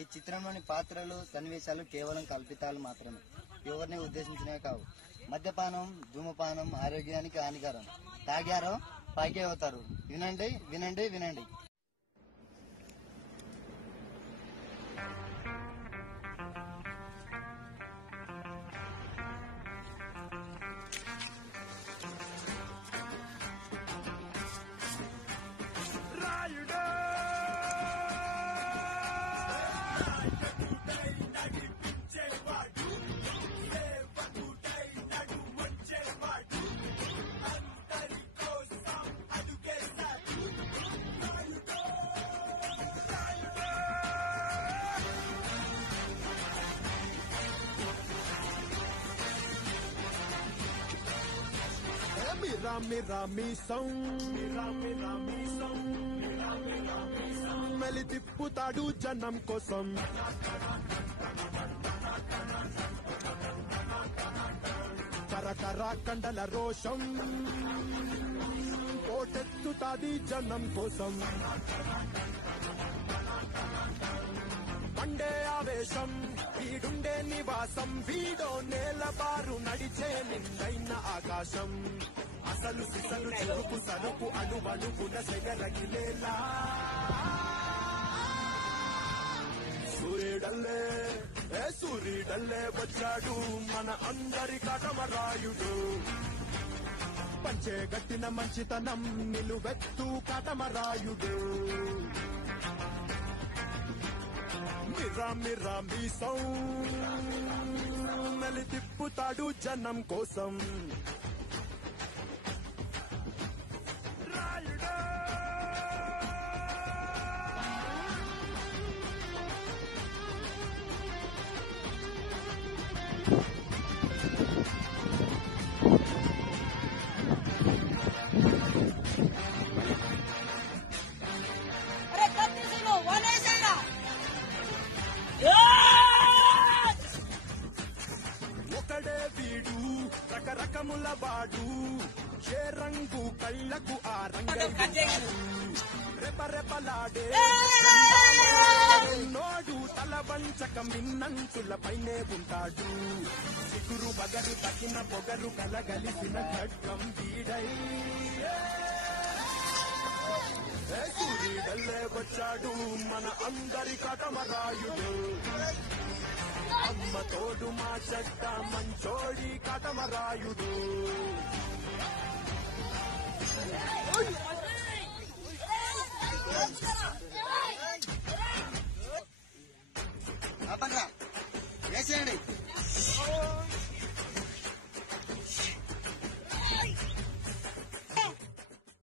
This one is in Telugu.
ఈ చిత్రంలోని పాత్రలు సన్నివేశాలు కేవలం కల్పితాలు మాత్రమే, ఎవరిని ఉద్దేశించినవి కావు. మద్యపానం ధూమపానం ఆరోగ్యానికి హానికరం. తాగారో పైకే అవుతారు. వినండి వినండి వినండి. మెలి తిప్పుతాడు జనం కోసం. కరకర కండల రోషం పోటెత్తుతాది జనం కోసం. పండే ఆవేశం వీడుండే నివాసం, వీడో నేలబారు నడిచే నిండైన ఆకాశం. అసలు సిసలు చెరుకు సరుకు అణువణుకున సెగరగిలేలా సూర్యుడల్లే వచ్చాడు మన అందరి కాటమరాయుడు. పంచే గట్టిన మంచితనం నిలువెత్తు కాటమరాయుడు. మిర్రా మీసం మెలి తిప్పుతాడు జనం కోసం. ఒకడే వీడు రకరకముల వాడు, ఏ రంగు కళ్ళకు ఆ రంగు రెపరెపలాడే నోడు. తల వంచక మిన్నంచుల పైనే ఉంటాడు. సిగురు బగరు తగిన పొగరు కలగలిసిన ఖడ్గం వీడై. సూర్యుడల్లే వచ్చాడు మన అందరి కాటమరాయుడు. అమ్మ తోడు మా చెడ్డ మంచోడి కాటమరాయుడు. ఆపండ్రా.